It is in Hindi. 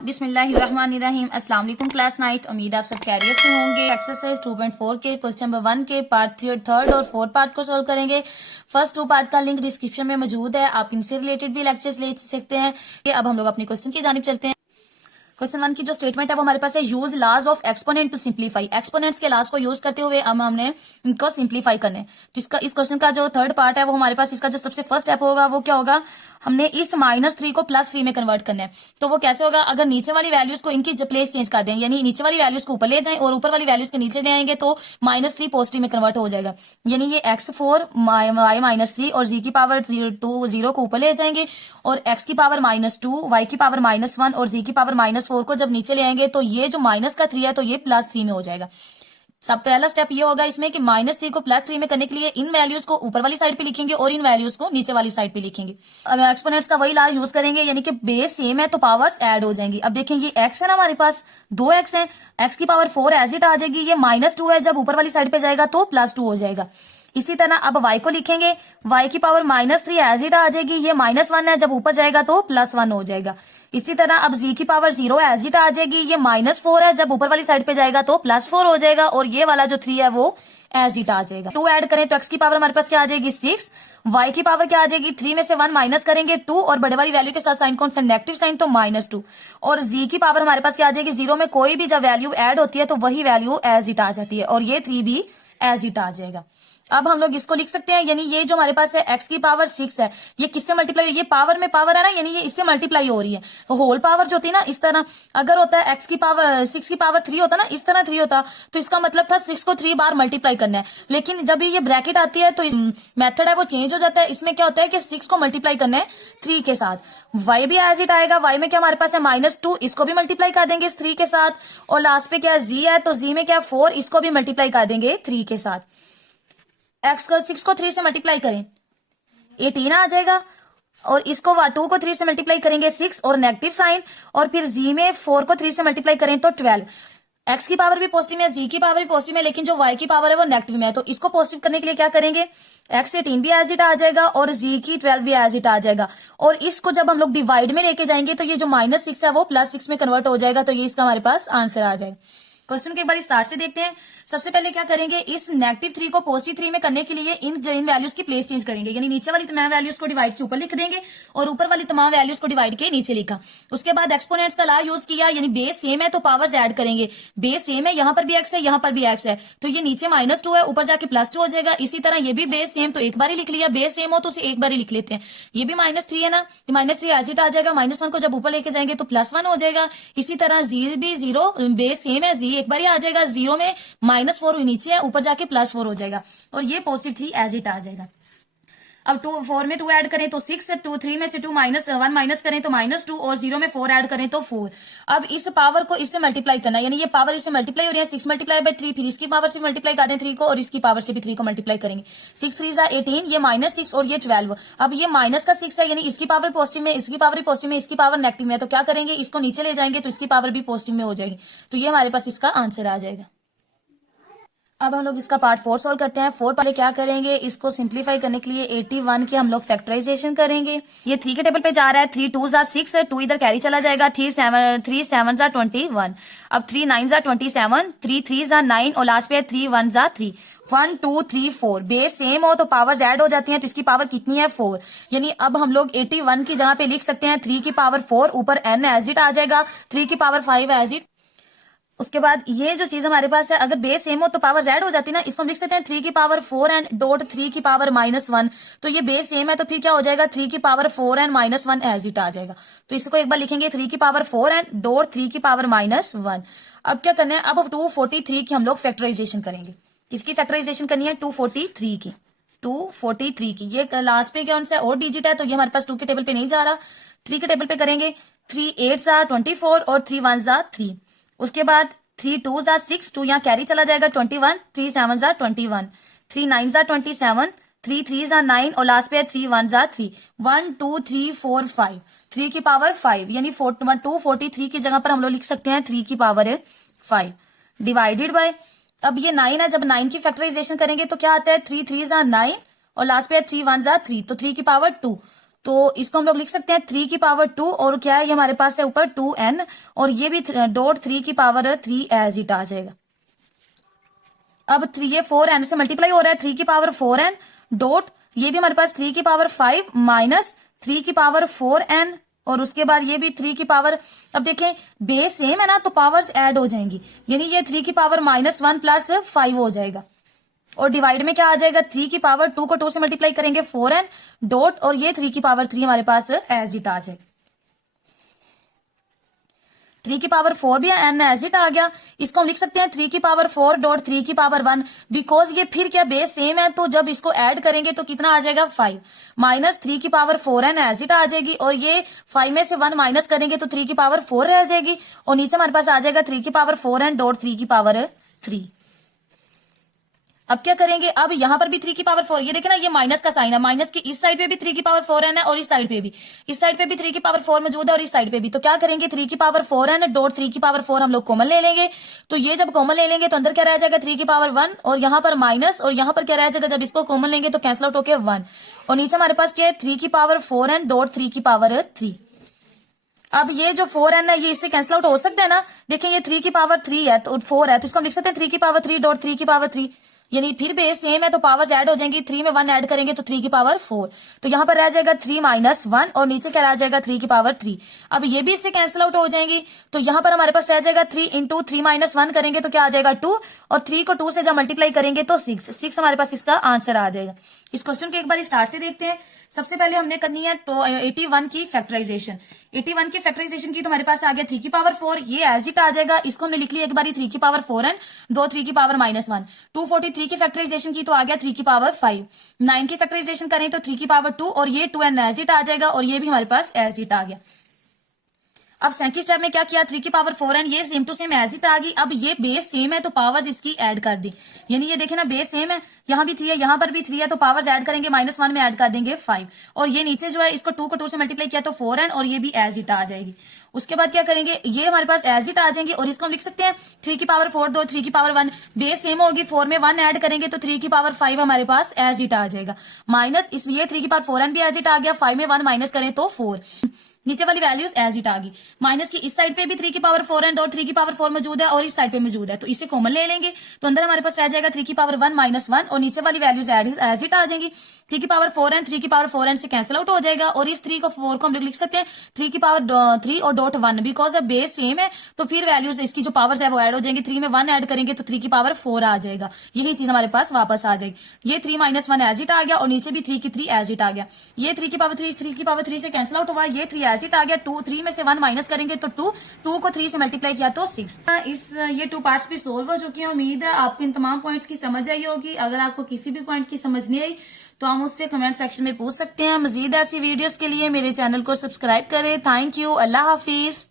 बिस्मिल्लाहिर्रहमानिर्रहीम। अस्सलाम वालेकुम क्लास 9। उम्मीद आप सब खैरियत से होंगे। एक्सरसाइज 2.4 के क्वेश्चन नंबर 1 के पार्ट थर्ड और फोर्थ पार्ट को सोल्व करेंगे। फर्स्ट 2 पार्ट का लिंक डिस्क्रिप्शन में मौजूद है, आप इनसे रिलेटेड भी लेक्चर्स ले सकते हैं। अब हम लोग अपने क्वेश्चन की जानिब चलते हैं। क्वेश्चन 1 की जो स्टेटमेंट है वो हमारे पास है, use laws of exponent to simplify. Exponents के लॉज को यूज करते हुए हमने इनको सिंप्लीफाई करना है। तो इसका इस क्वेश्चन का जो थर्ड पार्ट है वो हमारे पास, इसका जो सबसे फर्स्ट स्टेप होगा वो क्या होगा, हमने इस -3 को +3 में कन्वर्ट करना है। तो वो कैसे होगा, अगर नीचे वाली वैल्यूज को इनकी प्लेस चेंज कर दें, यानी नीचे वाली वैल्यूज को ऊपर ले जाएं और ऊपर वाली वैल्यूज के नीचे ले आएंगे तो -3 पॉजिटिव में कन्वर्ट हो जाएगा। यानी ये x4 y-3 और z की पावर 0 को ऊपर ले जाएंगे और x की पावर -2 y की पावर -1 और z की पावर -4 को जब नीचे ले आएंगे तो ये जो -3 है तो ये +3 में हो जाएगा। सब पहला स्टेप ये होगा इसमें कि -3 को +3 में करने के लिए इन वैल्यूज को ऊपर वाली साइड पे लिखेंगे और इन वैल्यूज को नीचे वाली साइड पे लिखेंगे। अब एक्सपोनेंट्स का वही लॉ यूज करेंगे, यानी कि बेस सेम है तो पावर्स ऐड हो जाएंगी। अब देखें ये x है ना, हमारे पास 2x है, x की पावर 4 एज इट आ जाएगी, ये -2 है, जब ऊपर वाली साइड पे जाएगा तो +2 हो जाएगा। इसी तरह अब y को लिखेंगे, y की पावर -3 एज इट आ जाएगी, ये -1 है, जब ऊपर जाएगा तो +1 हो जाएगा। इसी तरह अब z की पावर 0 एज इट आ जाएगी, ये -4 है, जब ऊपर वाली साइड पे जाएगा तो +4 हो जाएगा और ये वाला जो 3 है वो एज इट आ जाएगा। 2 ऐड करें तो x की पावर हमारे पास क्या आ जाएगी 6, y की पावर क्या आ जाएगी 3 में से 1 माइनस करेंगे 2 और बड़े वाली वैल्यू के साथ साइन कौन सा, नेगेटिव साइन, तो -2 और z की पावर हमारे पास क्या आ जाएगी, 0 में कोई भी जब वैल्यू ऐड होती है तो वही वैल्यू एज इट आ जाती है और ये 3 भी एज इट आ जाएगा। अब हम लोग इसको लिख सकते हैं, यानी ये जो हमारे पास है x की पावर 6 है, ये किससे मल्टीप्लाई, ये पावर में पावर है ना, यानी ये इससे मल्टीप्लाई हो रही है। होल पावर जो होती है ना, इस तरह अगर होता है x की पावर 6 की पावर 3 होता ना, इस तरह 3 होता तो इसका मतलब था 6 को 3 बार मल्टीप्लाई करना है। लेकिन जब ये ब्रैकेट आती है तो इस मेथड है वो चेंज हो जाता है। इसमें क्या होता है कि 6 को मल्टीप्लाई करना है 3 के साथ, y भी एज इट आएगा, y में क्या हमारे पास है -2, इसको भी मल्टीप्लाई कर देंगे इस 3 के साथ और लास्ट पे क्या z है तो z में क्या 4, इसको भी मल्टीप्लाई कर देंगे 3 के साथ। x को 6 को 3 से मल्टीप्लाई करें 18 आ जाएगा और इसको 2 को 3 से मल्टीप्लाई करेंगे 6 और नेगेटिव साइन और फिर z में 4 को 3 से मल्टीप्लाई करें तो 12। x की पावर भी पॉजिटिव है, z की पावर भी पॉजिटिव है, लेकिन जो y की पावर है वो नेगेटिव में है, तो इसको पॉजिटिव करने के लिए क्या करेंगे, x 18 भी एज इट आ जाएगा और z की 12 भी एज इट आ जाएगा और इसको जब हम लोग डिवाइड में लेके जाएंगे तो ये जो -6 है वो +6 में कन्वर्ट हो जाएगा। तो ये इसका हमारे पास आंसर आ जाएगा। क्वेश्चन के एक बार स्टार्ट से देखते हैं। सबसे पहले क्या करेंगे, इस -3 को +3 में करने के लिए इन वैल्यूज की प्लेस चेंज करेंगे, यानी नीचे वाली तमाम वैल्यूज को डिवाइड के ऊपर लिख देंगे और ऊपर वाली तमाम वैल्यूज को डिवाइड के नीचे लिखा। उसके बाद एक्सपोनेंट्स का लॉ यूज किया, यानी बेस सेम है तो पावर्स ऐड करेंगे। बेस सेम है, यहाँ पर भी x है, यहाँ पर भी x है, तो ये नीचे -2 है, ऊपर जाके +2 हो जाएगा। इसी तरह ये भी बेस सेम, तो एक बार ही लिख लिया, बेस सेम हो तो उसे एक बार ही लिख लेते हैं। ये भी -3 है ना, -3 एज इट आ जाएगा, -1 को जब ऊपर लेके जाएंगे तो +1 हो जाएगा। इसी तरह z भी 0, बेस सेम है, z एक बार ही आ जाएगा, 0 में -4 नीचे है, ऊपर जाके +4 हो जाएगा और ये +3 एज इट आ जाएगा। अब 4 में 2 ऐड करें तो 6, 3 में से 2 -1 माइनस करें तो -2 और 0 में 4 ऐड करें तो 4। अब इस पावर को इससे मल्टीप्लाई करना है, यानी ये पावर इससे मल्टीप्लाई हो रही है, 6 मल्टीप्लाई बाय 3, फिर इसकी पावर से मल्टीप्लाई कर दें 3 को और इसकी पावर से भी 3 को मल्टीप्लाई करेंगे। 6 3 18, ये -6 और ये 12। अब ये माइनस का 6 है, यानी इसकी पावर पॉजिटिव में, इसकी पावर भी पॉजिटिव में, इसकी पावर नेगेटिव में है, तो क्या करेंगे, इसको नीचे ले जाएंगे तो इसकी पावर भी पॉजिटिव में हो जाएगी, तो ये हमारे पास इसका आंसर आ जाएगा। अब हम लोग इसका पार्ट 4 सॉल्व करते हैं। 4 पहले क्या करेंगे, इसको सिंप्लीफाई करने के लिए 81 की हम लोग फैक्टराइजेशन करेंगे। ये 3 के टेबल पे जा रहा है, 3 2 6 है, 2 इधर कैरी चला जाएगा, 3 7 21। अब 3 9 27, 3 3 9 और लास्ट पे 3 1 3। 1 2 3 4 बेस सेम हो तो पावर्स ऐड हो जाती हैं, तो इसकी पावर कितनी है 4, यानी अब हम लोग 81 की जगह पे लिख सकते हैं 3 की पावर 4, ऊपर n एज इट आ जाएगा, 3 की पावर 5 एज इट। उसके बाद ये जो चीज हमारे पास है, अगर बेस सेम हो तो पावर्स ऐड हो जाती है ना, इसको हम लिख सकते हैं 3 की पावर 4 एंड डॉट 3 की पावर -1, तो ये बेस सेम है तो फिर क्या हो जाएगा 3 की पावर 4 एंड -1 एज इट आ जाएगा। तो इसको एक बार लिखेंगे 3 की पावर 4 एंड डॉट 3 की पावर -1। अब क्या करना है, अब 243 की हम लोग फैक्टराइजेशन करेंगे। किसकी फैक्टराइजेशन करनी है, 243 की, 243 की। ये लास्ट पे कौन सा और डिजिट है, तो ये हमारे पास 2 के टेबल पे नहीं जा रहा, 3 के टेबल पे करेंगे। 3 8 24 और 3 1 3। उसके बाद 3 2 6, 2 यहाँ कैरी चला जाएगा 21, 3 7 21, 3 9 27, 3 3 9 और लास्ट पे 3 1 3। 1 2 3 4 5, 3 की पावर 5, यानी 243 की जगह पर हम लोग लिख सकते हैं 3 की पावर 5 डिवाइडेड बाय, अब ये 9 है, जब 9 की फैक्टराइजेशन करेंगे तो क्या आता है 3 3 9 और लास्ट पे 3 1 3, तो 3 की पावर 2। तो इसको हम लोग लिख सकते हैं 3 की पावर 2 और क्या है ये हमारे पास है ऊपर 2n और ये भी डॉट 3 की पावर 3 एज इट आ जाएगा। अब 3 ये 4n से मल्टीप्लाई हो रहा है 3 की पावर 4n डॉट ये भी हमारे पास 3 की पावर 5 माइनस 3 की पावर 4n और उसके बाद ये भी 3 की पावर। अब देखें बेस सेम है ना तो पावर्स ऐड हो जाएंगी यानी ये 3 की पावर -1 प्लस 5 हो जाएगा और डिवाइड में क्या आ जाएगा 3 की पावर 2 को 2 से मल्टीप्लाई करेंगे 4n डॉट और ये 3 की पावर 3 हमारे पास एज इट आ जाएगा। 3 की पावर 4 भी एन एज इट आ गया। इसको हम लिख सकते हैं 3 की पावर 4 डॉट 3 की पावर 1 बिकॉज ये फिर क्या बेस सेम है तो जब इसको ऐड करेंगे तो कितना आ जाएगा 5 माइनस 3 की पावर 4n एज इट आ जाएगी और ये 5 में से 1 माइनस करेंगे तो 3 की पावर 4 रह जाएगी और नीचे हमारे पास आ जाएगा 3 की पावर 4n डॉट 3 की पावर 3। अब क्या करेंगे अब यहां पर भी 3 की पावर 4 ये देखे ना ये माइनस का साइन है माइनस की इस साइड पे भी 3 की पावर 4n है और इस साइड पे भी 3 की पावर 4 मौजूद है और इस साइड पे भी। तो क्या करेंगे 3 की पावर 4n डॉट 3 की पावर 4 हम लोग कॉमन ले लेंगे तो ये जब कॉमन ले लेंगे तो अंदर क्या रह जाएगा 3 की पावर 1 और यहाँ पर माइनस और यहाँ पर क्या रह जाएगा जब इसको कॉमन लेंगे तो कैंसिल आउट होके 1 और नीचे हमारे पास क्या है 3 की पावर 4n डॉट 3 की पावर 3। अब ये जो 4n है ये इससे कैंसिल आउट हो सकता है ना देखिए ये 3 की पावर 3 है तो 4 है तो इसको हम लिख सकते हैं 3 की पावर 3 डॉट 3 की पावर 3 यानी फिर बेस सेम है तो पावर्स ऐड हो जाएंगी 3 में 1 ऐड करेंगे तो 3 की पावर 4 तो यहाँ पर रह जाएगा 3 माइनस 1 और नीचे क्या रह जाएगा 3 की पावर 3। अब ये भी इससे कैंसिल आउट हो जाएंगी तो यहाँ पर हमारे पास रह जाएगा 3 इंटू 3 माइनस 1 करेंगे तो क्या आ जाएगा 2 और 3 को 2 से जब मल्टीप्लाई करेंगे तो 6 हमारे पास इसका आंसर आ जाएगा। इस क्वेश्चन को एक बार स्टार्ट से देखते हैं। सबसे पहले हमने करनी है 81 की फैक्टराइजेशन। 81 की फैक्टराइजेशन की तो हमारे पास आ गया 3 की पावर 4 ये एज इट आ जाएगा। इसको हमने लिख लिया एक बारी 3 की पावर 4n 3 की पावर -1। 243 की फैक्टराइजेशन की तो आ गया 3 की पावर 5। 9 की फैक्टराइजेशन करें तो 3 की पावर 2 और ये 2n एज इट आ जाएगा और ये भी हमारे पास एज इट आ गया। अब सेकंड स्टेप में क्या किया 3 की पावर 4n ये same to same as it आ गई। अब ये बेस सेम है तो पावर्स इसकी ऐड कर दी यानी ये देखे ना बेस सेम है यहाँ भी 3 है यहाँ पर भी 3 है तो पावर्स ऐड करेंगे -1 में ऐड कर देंगे 5 और ये नीचे जो है इसको 2 को 2 से मल्टीप्लाई किया तो 4n और ये भी एज इट आ जाएगी। उसके बाद क्या करेंगे ये हमारे पास एज इट आ जाएंगे और इसको हम लिख सकते हैं 3 की पावर 4 दो 3 की पावर 1 बेस सेम होगी 4 में 1 ऐड करेंगे तो 3 की पावर 5 हमारे पास एज इट आ जाएगा माइनस इसमें ये 3 की पावर 4n भी एज इट आ गया 5 में 1 माइनस करें तो 4 नीचे वाली वैल्यूज एज इट आ गई। माइनस की इस साइड पे भी 3 की पावर 4n और 3 की पावर 4 मौजूद है और इस साइड पे मौजूद है तो इसे कॉमन ले लेंगे तो अंदर हमारे पास रह जाएगा 3 की पावर 1 -1 और नीचे वाली वैल्यूज एज इट आ जाएंगी। 3 की पावर 4n 3 की पावर 4n से कैंसिल आउट हो जाएगा और इस 3 को 4 को हम लोग लिख सकते हैं 3 की पावर 3 और डॉट 1 बिकॉज बेस सेम है तो फिर वैल्यूज इसकी जो पावर्स है वो ऐड हो जाएंगे 3 में 1 ऐड करेंगे तो 3 की पावर 4 आ जाएगा। यही चीज हमारे पास वापस आ जाएगी। ये 3 -1 एज इट आ गया और नीचे भी 3 की 3 एज इट आ गया। ये 3 की पावर 3 से कैंसिल आउट हुआ ये 3 एज इट आ गया 3 में से 1 माइनस करेंगे तो 2 को 3 से मल्टीप्लाई किया तो 6। ये 2 पार्ट्स भी सोल्व हो चुकी हैं। उम्मीद है आपको इन तमाम पॉइंट्स की समझ आई होगी। अगर आपको किसी भी पॉइंट की समझ नहीं आई तो आप मुझसे कमेंट सेक्शन में पूछ सकते हैं। मजीद ऐसी वीडियोस के लिए मेरे चैनल को सब्सक्राइब करें। Thank you. Allah Hafiz.